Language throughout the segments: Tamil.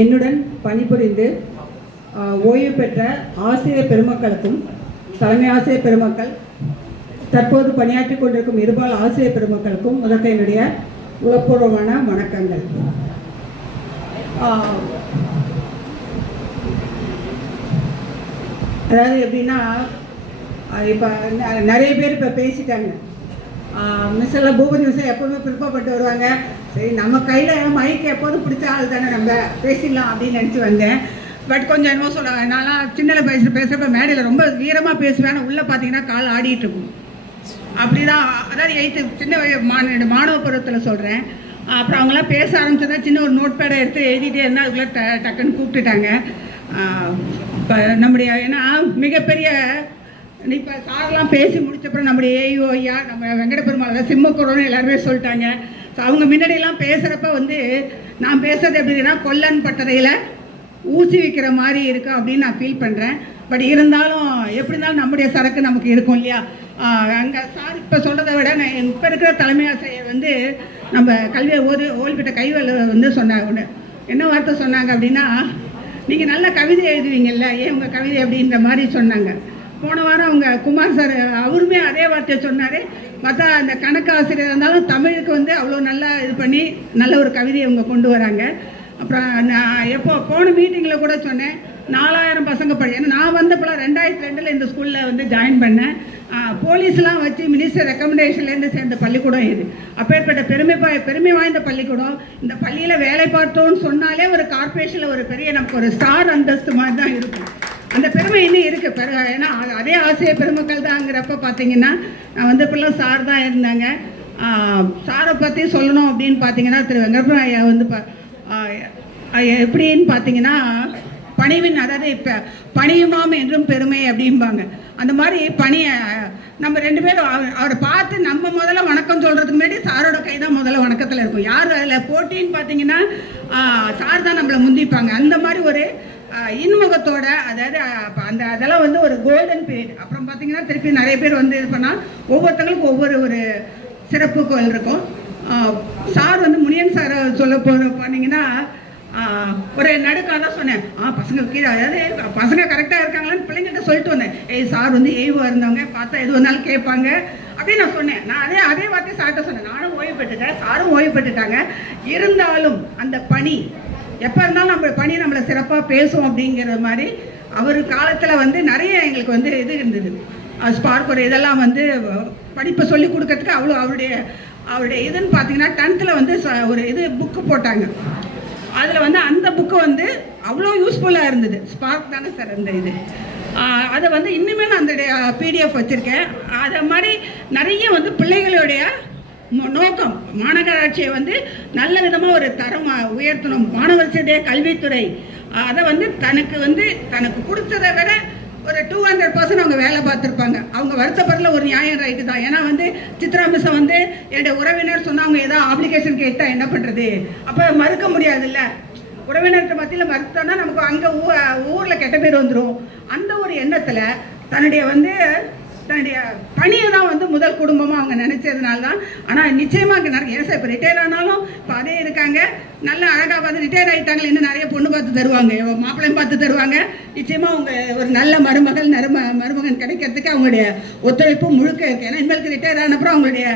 என்னுடன் பணிபுரிந்து ஓய்வு பெற்ற ஆசிரியர் பெருமக்களுக்கும் தலைமை ஆசிரியர் பெருமக்கள் தற்போது பணியாற்றிக் கொண்டிருக்கும் இருபால் ஆசிரியர் பெருமக்களுக்கும் முதற்க என்னுடைய உளப்பூர்வமான வணக்கங்கள். அதாவது எப்படின்னா, இப்போ நிறைய பேர் இப்போ பேசிட்டாங்க. மிஸ் எல்லாம் பூபதி மிஸ் எப்போதுமே பிற்பப்பட்டு வருவாங்க. சரி, நம்ம கையில் மைக் எப்போதும் பிடிச்ச ஆள் தானே, நம்ம பேசிடலாம் அப்படின்னு நினச்சி வந்தேன். பட் கொஞ்சம் என்னமோ சொல்லுவாங்க. நான்லாம் சின்னல பேசுகிறப்ப மேடையில் ரொம்ப வீரமாக பேசுவேன். உள்ளே பார்த்தீங்கன்னா கால் ஆடிட்டு இருக்கும். அப்படி தான். அதாவது 8th சின்ன மாணவ பருவத்தில் சொல்கிறேன். அப்புறம் அவங்களாம் பேச ஆரம்பிச்சதா சின்ன ஒரு நோட் பேடை எடுத்து எழுதிட்டே இருந்தால் அதுக்குள்ளே டக்குன்னு கூப்பிட்டுட்டாங்க. இப்போ நம்முடைய ஏன்னா மிகப்பெரிய இப்போ சாரெலாம் பேசி முடிச்சப்பறம் நம்முடைய ஏயோ ஐயா நம்ம வெங்கட பெருமாள் சிம்மக்குறோன்னு எல்லாருமே சொல்லிட்டாங்க. ஸோ அவங்க முன்னாடியெல்லாம் பேசுகிறப்ப நான் பேசுகிறது எப்படின்னா கொல்லன் பட்டறையில் ஊசி வைக்கிற மாதிரி இருக்குது அப்படின்னு நான் ஃபீல் பண்ணுறேன். பட் இருந்தாலும் எப்படி இருந்தாலும் நம்முடைய சரக்கு நமக்கு இருக்கும் இல்லையா. அங்கே சார் இப்போ சொல்கிறத விட நான் இப்போ இருக்கிற தலைமை ஆசிரியர் நம்ம கல்வியை ஓய்வு பெற்ற கைவேல சொன்னாங்க. என்ன வார்த்தை சொன்னாங்க அப்படின்னா, நீங்கள் நல்ல கவிதை எழுதுவீங்கல்ல, ஏன் உங்கள் கவிதை அப்படின்ற மாதிரி சொன்னாங்க. போன வாரம் அவங்க குமார் சார் அவருமே அதே வார்த்தையை சொன்னார். பார்த்தா அந்த கணக்கு ஆசிரியர் இருந்தாலும் தமிழுக்கு அவ்வளோ நல்லா இது பண்ணி நல்ல ஒரு கவிதையை அவங்க கொண்டு வராங்க. அப்புறம் நான் போன மீட்டிங்கில் கூட சொன்னேன், 4000 பசங்க ஏன்னா நான் வந்தப்போலாம் 2002 இந்த ஸ்கூலில் ஜாயின் பண்ணேன். போலீஸ்லாம் வச்சு மினிஸ்டர் ரெக்கமெண்டேஷன்லேருந்து சேர்ந்த பள்ளிக்கூடம் இது. அப்பேற்பட்ட பெருமை வாய்ந்த பள்ளிக்கூடம். இந்த பள்ளியில் வேலை பார்த்தோன்னு சொன்னாலே ஒரு கார்பரேஷனில் ஒரு பெரிய நமக்கு ஒரு ஸ்டார் அந்தஸ்து மாதிரி தான் இருக்கும். அந்த பெருமை இன்னும் இருக்குது. ஏன்னா அதே ஆசிரியர் பெருமக்கள் தாங்கிறப்ப பார்த்தீங்கன்னா நான் இப்பெல்லாம் சார் தான் இருந்தாங்க. சாரை பற்றி சொல்லணும் அப்படின்னு பார்த்தீங்கன்னா திரு வெங்கடபுரம் ஐயா எப்படின்னு பார்த்தீங்கன்னா பணிவின், அதாவது இப்போ பணியுமாம் என்றும் பெருமை அப்படிம்பாங்க. அந்த மாதிரி பணியை நம்ம 2 பேரும் அவரை பார்த்து நம்ம முதல்ல வணக்கம் சொல்கிறதுக்கு முன்னாடி சாரோட கை தான் முதல்ல வணக்கத்தில் இருக்கும். யார் அதில் போட்டின்னு பார்த்தீங்கன்னா சார் தான் நம்மளை முந்திப்பாங்க. அந்த மாதிரி ஒரு இன்முகத்தோட, அதாவது அதெல்லாம் ஒரு கோல்டன் பீரியட். அப்புறம் பார்த்தீங்கன்னா திருப்பி நிறைய பேர் இது பண்ணால் ஒவ்வொருத்தங்களுக்கும் ஒவ்வொரு சிறப்புகள் இருக்கும். சார் முனியன் சாரை சொல்ல போனீங்கன்னா ஒரு நடுக்காக தான் சொன்னேன். பசங்க கீழே, அதாவது பசங்க கரெக்டாக இருக்காங்களான்னு பிள்ளைங்கள்ட்ட சொல்லிட்டு வந்தேன். சார் ஏய்வாக இருந்தவங்க பார்த்தா எது வந்தாலும் கேட்பாங்க அப்படின்னு நான் சொன்னேன். நான் அதே வார்த்தையை சார்ட்ட சொன்னேன். நானும் ஓய்வு பெற்றுட்டேன், சாரும் ஓய்வு பெற்றுட்டாங்க. இருந்தாலும் அந்த பணி எப்போ இருந்தாலும் நம்ம பணி நம்மளை சிறப்பாக பேசும் அப்படிங்கிற மாதிரி அவர் காலத்தில் நிறைய எங்களுக்கு இது இருந்தது. ஸ்பார்க் ஒரு இதெல்லாம் படிப்பை சொல்லி கொடுக்கறதுக்கு அவ்வளோ அவருடைய இதுன்னு பார்த்தீங்கன்னா 10th ஒரு புக்கு போட்டாங்க. அதில் அந்த புக்கு அவ்வளோ யூஸ்ஃபுல்லாக இருந்தது. ஸ்பார்க் தானே சார் அந்த இது. அதை இன்னுமே நான் அந்த பிடிஎஃப் வச்சுருக்கேன். அதை மாதிரி நிறைய பிள்ளைகளுடைய நோக்கம் மாநகராட்சியை நல்ல விதமாக ஒரு தரம் உயர்த்தணும். மாணவர் சேர்ந்த கல்வித்துறை அதை தனக்கு கொடுத்ததை விட ஒரு 200% அவங்க வேலை பார்த்துருப்பாங்க. அவங்க வருத்தப்படல ஒரு நியாயம் ரைட்டு தான். ஏன்னா சித்ரா மிஸ் என்னுடைய உறவினர் சொன்னாங்க ஏதாவது ஆப்ளிகேஷன் கேட்டால் என்ன பண்ணுறது, அப்போ மறுக்க முடியாதுல்ல. உறவினர்கிட்ட மத்தியில் மறுத்தோன்னா நமக்கு அங்கே ஊரில் கெட்ட பேர் வந்துடும். அந்த ஒரு எண்ணத்தில் தன்னுடைய பணியை தான் முதல் குடும்பமாக அவங்க நினச்சதுனால தான். ஆனால் நிச்சயமாக அங்கே நிறைய சார் இப்போ ரிட்டையர் ஆனாலும் இப்போ அதே இருக்காங்க. நல்ல அழகாக ரிட்டையர் ஆகிட்டாங்களே, இன்னும் நிறைய பொண்ணு பார்த்து தருவாங்க, மாப்பிள்ளையும் பார்த்து தருவாங்க. நிச்சயமாக அவங்க ஒரு நல்ல மருமகன் கிடைக்கிறதுக்கு அவங்களுடைய ஒத்துழைப்பு முழுக்க இருக்குது. ஏன்னா இனிமேலுக்கு ரிட்டையர் ஆனப்புறம் அவங்களுடைய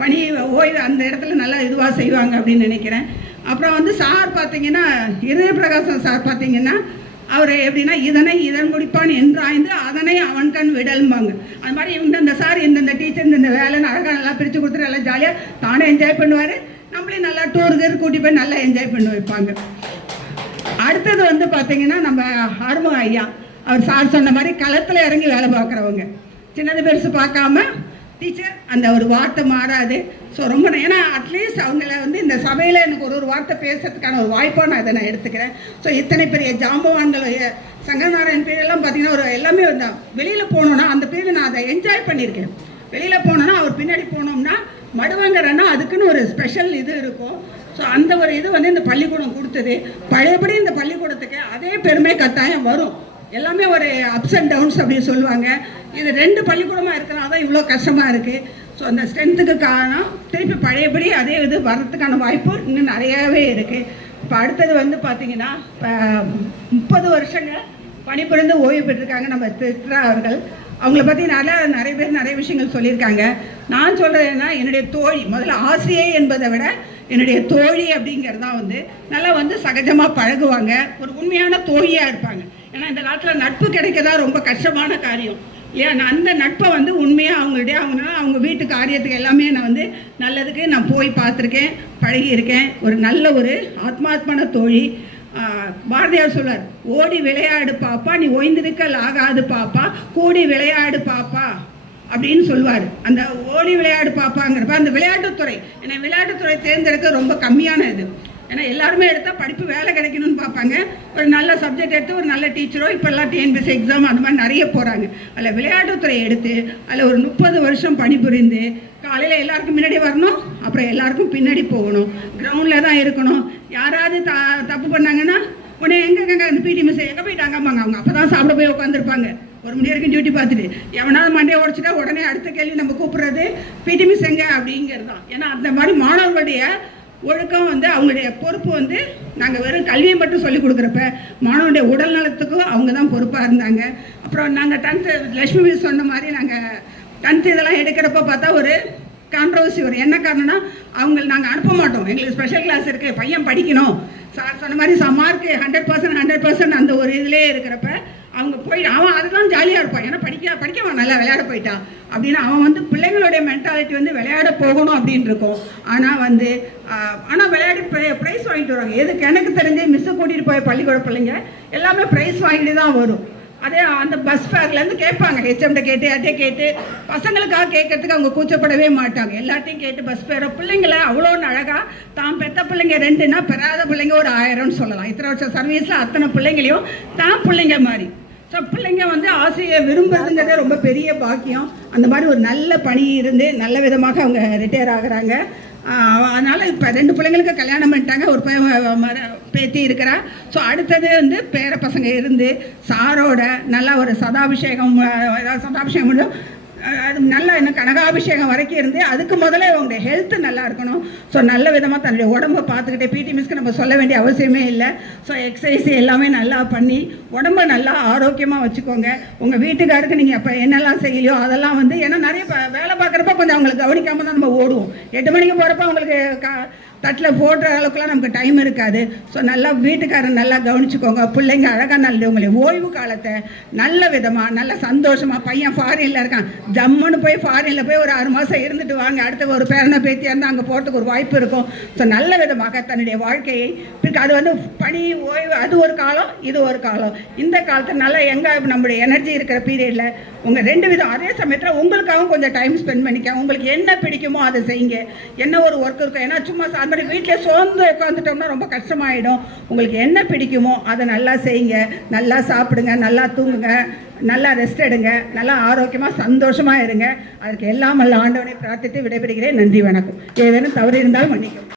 பணி ஓய்வு அந்த இடத்துல நல்லா இதுவாக செய்வாங்க அப்படின்னு நினைக்கிறேன். அப்புறம் சார் பார்த்தீங்கன்னா இருதய பிரகாசம் சார் பார்த்தீங்கன்னா அவர் எப்படின்னா இதன் முடிப்பான் என்றாய்ந்து அதனை அவன் கண் விடல்பாங்க. அது மாதிரி இந்த சார் இந்த டீச்சர் இந்த வேலைன்னு அழகாக நல்லா பிரித்து கொடுத்துட்டு நல்லா ஜாலியாக தானே என்ஜாய் பண்ணுவார். நம்மளையும் நல்லா டூருக்கு கூட்டி போய் நல்லா என்ஜாய் பண்ண வைப்பாங்க. அடுத்தது பார்த்தீங்கன்னா நம்ம ஆறுமுக ஐயா, அவர் சார் சொன்ன மாதிரி களத்தில் இறங்கி வேலை பார்க்குறவங்க, சின்னது பெருசு பார்க்காம டீச்சர் அந்த ஒரு வார்த்தை மாறாது. ஸோ ரொம்ப ஏன்னா அட்லீஸ்ட் அவங்கள இந்த சபையில் எனக்கு ஒரு வார்த்தை பேசுறதுக்கான ஒரு வாய்ப்பாக நான் இதை எடுத்துக்கிறேன். ஸோ இத்தனை பெரிய ஜாம்பவான்கள் சங்கரநாராயண் பீரியட்லாம் பார்த்தீங்கன்னா எல்லாமே வெளியில் போனோன்னா அந்த பீரியட் நான் அதை என்ஜாய் பண்ணியிருக்கேன். வெளியில் போனோன்னா அவர் பின்னாடி போனோம்னா மடுவாங்கறன்னா அதுக்குன்னு ஒரு ஸ்பெஷல் இது இருக்கும். ஸோ அந்த ஒரு இது இந்த பள்ளிக்கூடம் கொடுத்தது. பழையபடி இந்த பள்ளிக்கூடத்துக்கு அதே பெருமை கட்டாயம் வரும். எல்லாமே ஒரு அப்ஸ் அண்ட் டவுன்ஸ் அப்படின்னு சொல்லுவாங்க. இது 2 பள்ளிக்கூடமாக இருக்கிறனால தான் இவ்வளோ கஷ்டமாக இருக்குது. ஸோ அந்த ஸ்ட்ரென்த்துக்கு காரணம் திருப்பி பழையபடி அதே இது வர்றதுக்கான வாய்ப்பு இன்னும் நிறையாவே இருக்குது. இப்போ அடுத்தது வந்து பார்த்தீங்கன்னா 30 வருஷங்கள் பணிபுரிந்து ஓய்வு பெற்றிருக்காங்க நம்ம சித்ரா அவர்கள். அவங்கள பற்றி நிறைய பேர் நிறைய விஷயங்கள் சொல்லியிருக்காங்க. நான் சொல்கிறதுன்னா என்னுடைய தோழி, முதல்ல ஆசிரியை என்பதை விட என்னுடைய தோழி அப்படிங்கிறது தான் வந்து நல்லா வந்து சகஜமாக பழகுவாங்க, ஒரு உண்மையான தோழியாக இருப்பாங்க. ஏன்னா இந்த காலத்தில் நட்பு கிடைக்கதான் ரொம்ப கஷ்டமான காரியம் இல்லையா? நான் அந்த நட்பை வந்து உண்மையாக அவங்க வீட்டு காரியத்துக்கு எல்லாமே நான் வந்து நல்லதுக்கு நான் போய் பார்த்துருக்கேன், பழகியிருக்கேன். ஒரு நல்ல ஒரு ஆத்மாத்மான தோழி. பாரதியார் சொல்வார், ஓடி விளையாடு பாப்பா, நீ ஓய்ந்திருக்கல் ஆகாது பாப்பா, கூடி விளையாடு பாப்பா அப்படின்னு சொல்லுவார். அந்த ஓடி விளையாடு பாப்பாங்கிறப்ப அந்த விளையாட்டுத்துறை, ஏன்னா விளையாட்டுத்துறை தேர்ந்தெடுக்க ரொம்ப கம்மியான இது. ஏன்னா எல்லாருமே எடுத்தால் படிப்பு வேலை கிடைக்கணும்னு பார்ப்பாங்க. ஒரு நல்ல சப்ஜெக்ட் எடுத்து ஒரு நல்ல டீச்சரோ, இப்போல்லாம் டிஎன்பிஎஸ்சி எக்ஸாம் அந்த மாதிரி நிறைய போகிறாங்க. அதில் விளையாட்டுத்துறை எடுத்து அதில் ஒரு 30 வருஷம் பணிபுரிந்து காலையில் எல்லாருக்கும் முன்னாடி வரணும், அப்புறம் எல்லாருக்கும் பின்னாடி போகணும், கிரவுண்டில் தான் இருக்கணும். யாராவது தப்பு பண்ணாங்கன்னா உடனே எங்கே அந்த பிடி மிஸ் எங்கே போயிட்டாங்கம்பாங்க. அவங்க அப்போ தான் சாப்பிட போய் உட்காந்துருப்பாங்க. 1 மணி வரைக்கும் டியூட்டி பார்த்துட்டு எவனாவது மண்டையை உடச்சிட்டா உடனே அடுத்த கேள்வி நம்ம கூப்பிட்றது பிடி மிஸ் எங்கே அப்படிங்கிறது தான். ஏன்னா அந்த மாதிரி மாணவர்களுடைய ஒழுக்கம் வந்து அவங்களுடைய பொறுப்பு வந்து நாங்கள் வெறும் கல்வியை மட்டும் சொல்லிக் கொடுக்குறப்ப மாணவனுடைய உடல் நலத்துக்கும் அவங்க தான் பொறுப்பாக இருந்தாங்க. அப்புறம் நாங்கள் 10th லட்சுமி மிஸ் சொன்ன மாதிரி நாங்கள் 10th இதெல்லாம் எடுக்கிறப்ப பார்த்தா ஒரு கான்ட்ரவர்சி வரும். என்ன காரணம்னா நாங்கள் அனுப்ப மாட்டோம், எங்களுக்கு ஸ்பெஷல் கிளாஸ் இருக்குது, பையன் படிக்கணும், சார் சொன்ன மாதிரி மார்க்கு 100% அந்த ஒரு இதிலே இருக்கிறப்ப அவங்க போய் அவன் அதுதான் ஜாலியாக இருப்பான். ஏன்னா படிக்கவன் நல்லா விளையாட போயிட்டான் அப்படின்னு அவன் வந்து பிள்ளைங்களுடைய மென்டாலிட்டி வந்து விளையாட போகணும் அப்படின்னு இருக்கும். ஆனால் விளையாடி ப்ரைஸ் வாங்கிட்டு வருவாங்க. எதுக்கு எனக்கு தெரிஞ்சு மிஸ்ஸை கூட்டிகிட்டு போய் பள்ளிக்கூட பிள்ளைங்க எல்லாமே ப்ரைஸ் வாங்கிட்டு தான் வரும். அதே அந்த பஸ் ஃபேர்லேருந்து கேட்பாங்க, ஹெச்எம்கிட்ட கேட்டு யார்ட்டே கேட்டு, பசங்களுக்காக கேட்கறதுக்கு அவங்க கூச்சப்படவே மாட்டாங்க. எல்லாத்தையும் கேட்டு பஸ் ஃபேரை பிள்ளைங்களை அவ்வளோ அழகாக தான் பெற்ற பிள்ளைங்க 2ன்னா பெறாத பிள்ளைங்க ஒரு 1000ன்னு சொல்லலாம். இத்தனை வருஷம் சர்வீஸில் அத்தனை பிள்ளைங்களையும் தான் பிள்ளைங்க மாதிரி. ஸோ பிள்ளைங்க வந்து ஆசையை விரும்புறதுங்கிறதே ரொம்ப பெரிய பாக்கியம். அந்த மாதிரி ஒரு நல்ல பணி இருந்து நல்ல விதமாக அவங்க ரிட்டையர் ஆகுறாங்க. அதனால் இப்போ 2 பிள்ளைங்களுக்கு கல்யாணம் பண்ணிட்டாங்க, ஒரு பேத்தி இருக்கிறா. ஸோ அடுத்தது வந்து பேர பசங்க இருந்து சாரோட நல்லா ஒரு சதாபிஷேகம் முடியும், அது நல்லா என்ன கனகாபிஷேகம் வரைக்கும் இருந்து அதுக்கு முதல்ல அவங்களுடைய ஹெல்த்து நல்லா இருக்கணும். ஸோ நல்ல விதமாக தன்னுடைய உடம்பை பார்த்துக்கிட்டே பிடி மிஸ்க்கு நம்ம சொல்ல வேண்டிய அவசியமே இல்லை. ஸோ எக்ஸசைஸ் எல்லாமே நல்லா பண்ணி உடம்பை நல்லா ஆரோக்கியமாக வச்சுக்கோங்க. உங்கள் வீட்டுக்காருக்கு நீங்கள் அப்போ என்னெல்லாம் செய்யலையோ அதெல்லாம் வந்து, ஏன்னா நிறைய வேலை பார்க்குறப்ப கொஞ்சம் அவங்களுக்கு கவனிக்காமல் தான் நம்ம ஓடுவோம். 8 மணிக்கு போகிறப்ப அவங்களுக்கு தட்டில் போடுற அளவுக்குலாம் நமக்கு டைம் இருக்காது. ஸோ நல்லா வீட்டுக்காரர் நல்லா கவனிச்சுக்கோங்க. பிள்ளைங்க அழகாக நல்ல உங்களை ஓய்வு காலத்தை நல்ல விதமாக நல்ல சந்தோஷமாக, பையன் ஃபாரினில் இருக்கான், ஜம்முன்னு போய் ஃபாரினில் போய் ஒரு 6 மாதம் இருந்துட்டு வாங்க, அடுத்த ஒரு பேரனை பேத்தியாக இருந்தால் அங்கே போகிறதுக்கு ஒரு வாய்ப்பு இருக்கும். ஸோ நல்ல விதமாக தன்னுடைய வாழ்க்கையை அது வந்து பணி ஓய்வு அது ஒரு காலம், இது ஒரு காலம். இந்த காலத்தில் நல்லா நம்முடைய எனர்ஜி இருக்கிற பீரியடில் உங்கள் 2 விதம் அதே சமயத்தில் உங்களுக்காகவும் கொஞ்சம் டைம் ஸ்பெண்ட் பண்ணிக்க. உங்களுக்கு என்ன பிடிக்குமோ அதை செய்யுங்க. என்ன ஒரு ஒர்க் இருக்கும், ஏன்னா சும்மா மாதிரி வீட்டில் சோர்ந்து உட்காந்துட்டோம்னா ரொம்ப கஷ்டமாயிடும். உங்களுக்கு என்ன பிடிக்குமோ அதை நல்லா செய்யுங்க, நல்லா சாப்பிடுங்க, நல்லா தூங்குங்க, நல்லா ரெஸ்ட் எடுங்க, நல்லா ஆரோக்கியமாக சந்தோஷமாக இருங்க. அதுக்கு எல்லாம் நல்ல ஆண்டவனை பிரார்த்தித்து விடைபெறுகிறேன். நன்றி, வணக்கம். ஏதேனும் தவறு இருந்தால் மன்னிக்கும்.